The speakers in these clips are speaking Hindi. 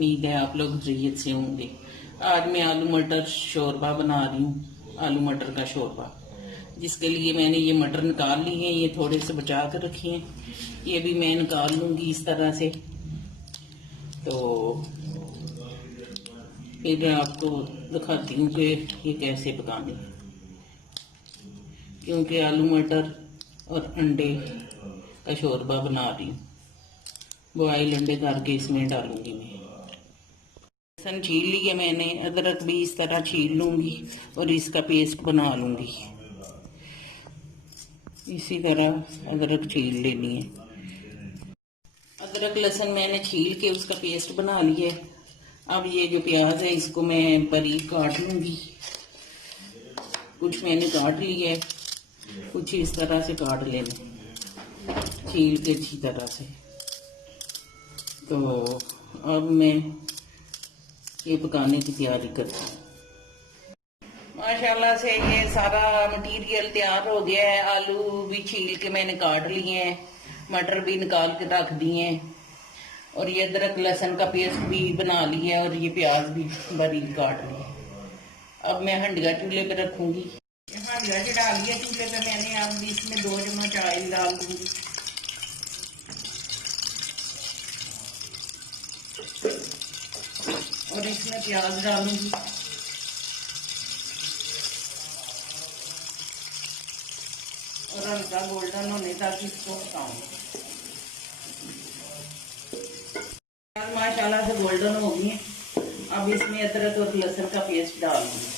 उम्मीद है आप लोग खैरियत से होंगे। आज मैं आलू मटर शोरबा बना रही हूँ, आलू मटर का शोरबा। जिसके लिए मैंने ये मटर निकाल ली है, ये थोड़े से बचा कर रखे हैं। ये भी मैं निकाल लूँगी इस तरह से। तो फिर आपको दिखाती हूँ कि ये कैसे पकाने, क्योंकि आलू मटर और अंडे का शोरबा बना रही हूँ। बॉयल अंडे करके इसमें डालूंगी मैं। लहसुन छील लिया मैंने, अदरक भी इस तरह छील लूंगी और इसका पेस्ट बना लूंगी। इसी तरह अदरक छील लेनी है। अदरक लहसुन मैंने छील के उसका पेस्ट बना लिया है। अब ये जो प्याज है इसको मैं बारीक काट लूंगी। कुछ मैंने काट लिया है, कुछ इस तरह से काट लेना, छील के अच्छी तरह से। तो अब मैं ये पकाने की तैयारी करती हूँ। माशाल्लाह से ये सारा मटेरियल तैयार हो गया है। आलू भी छील के मैंने काट लिए हैं, मटर भी निकाल के रख दिए हैं, और ये अदरक लहसुन का पेस्ट भी बना लिया है, और ये प्याज भी बारीक काट लिया। अब मैं हंडिया चूल्हे पे रखूंगी। हंडिया चढ़ा लिया चूल्हे पे मैंने। अब इसमें 2 चम्मच ऑयल डाल दूंगी और इसमें प्याज डालूंगी। और हल्का गोल्डन होने तक इसको पकाऊंगी। प्याज माशाल्लाह से गोल्डन हो गई। अब इसमें अदरक और लहसुन का पेस्ट डालूंगी,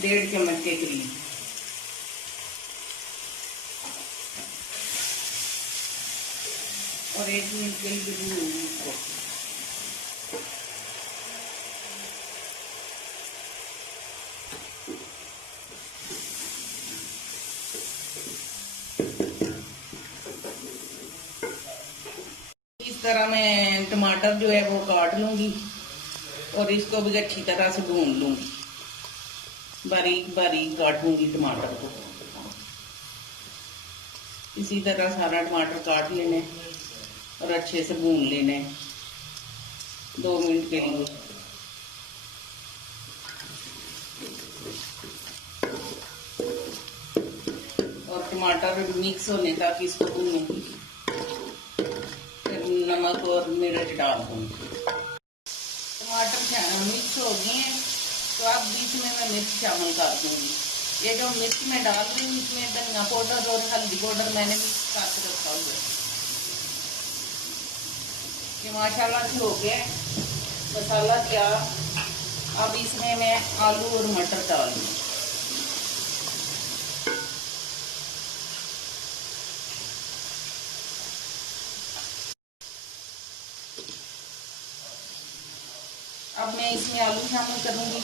1.5 चम्मच के करीब। और 1 मिनट के लिए भूनूंगी इसको। इस तरह मैं टमाटर जो है वो काट लूंगी और इसको भी अच्छी तरह से भून लूंगी। बारीक बारीक काटूंगी टमाटर को। इसी तरह सारा टमाटर काट लेने और अच्छे से भून लेने 2 मिनट के लिए। और टमाटर मिक्स होने तक इसको भूनूंगी। फिर नमक और मिर्च डाल दूंगी। टमाटर मिक्स हो गए हैं, तो अब बीच में मैं मिर्च शामिल कर दूंगी। ये जो मिर्च मैं डाल रही हूँ इसमें धनिया पाउडर और हल्दी पाउडर मैंने मिक्स करके रखा हुआ है। ये माशाल्लाह से हो गया मसाला तैयार। अब इसमें मैं आलू और मटर डाल दूंगी। अब मैं इसमें आलू शामिल करूंगी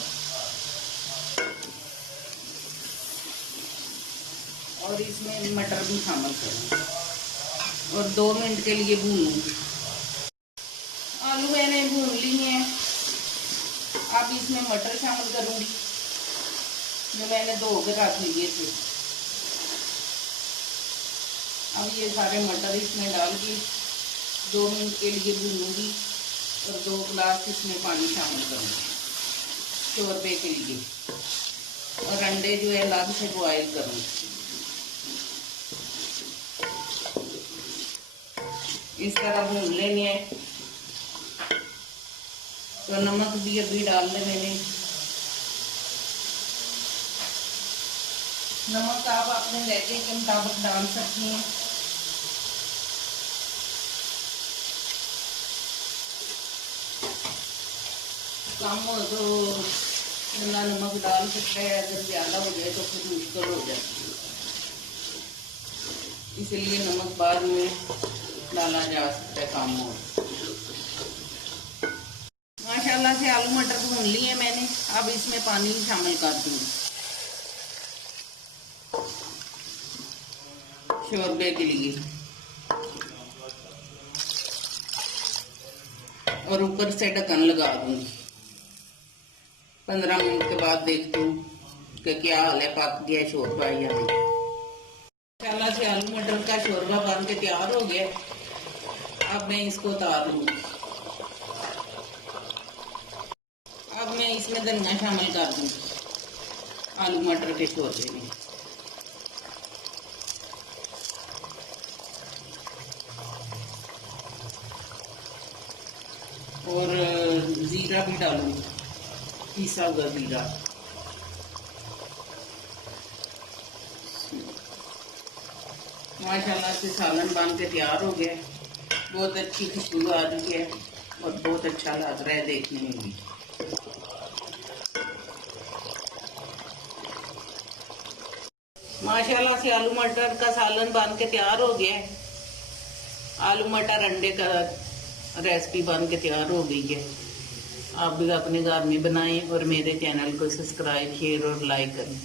और इसमें मटर भी शामिल करूंगी और 2 मिनट के लिए भूनूंगी। आलू मैंने भून लिए हैं। अब इसमें मटर शामिल करूंगी जो मैंने धो के रख लिए थे। अब ये सारे मटर इसमें डाल के 2 मिनट के लिए भूनूंगी और 2 गिलास इसमें पानी शामिल करूंगी शोरबे के लिए। और अंडे जो है अलग से बॉयल करूंगी। इस तरह भून लेने हैं। तो नमक भी अभी डाल दे मैंने। नमक आप अपने जायके के मुताबिक डाल सकती हैं। कम हो तो इतना नमक डाल सकते हैं, अगर ज्यादा हो जाए तो फिर मुश्किल हो जाती है, इसलिए नमक बाद में डाला जा सकता है कम हो। माशाल्लाह से आलू मटर भून लिए मैंने। अब इसमें पानी शामिल कर दूंगी शोरबे के लिए। और ऊपर से ढक्कन लगा दूंगी। 15 मिनट के बाद देखती हूँ कि क्या हाल है, पक गया शोरबा या नहीं। माशाल्लाह से आलू मटर का शोरबा बन के तैयार हो गया। अब मैं इसको उतार लूंगी। इसमें धनिया शामिल कर दूंगी आलू मटर के शोरबे में। और जीरा भी डालूंगी, पिसा हुआ जीरा। माशाल्लाह से सालन बन के तैयार हो गया है। बहुत अच्छी खुशबू आ रही है और बहुत अच्छा लग रहा है देखने में भी। माशाल्लाह से आलू मटर का सालन बन के तैयार हो गया है। आलू मटर अंडे का रेसिपी बन के तैयार हो गई है। आप भी अपने घर में बनाएं और मेरे चैनल को सब्सक्राइब, शेयर और लाइक करें।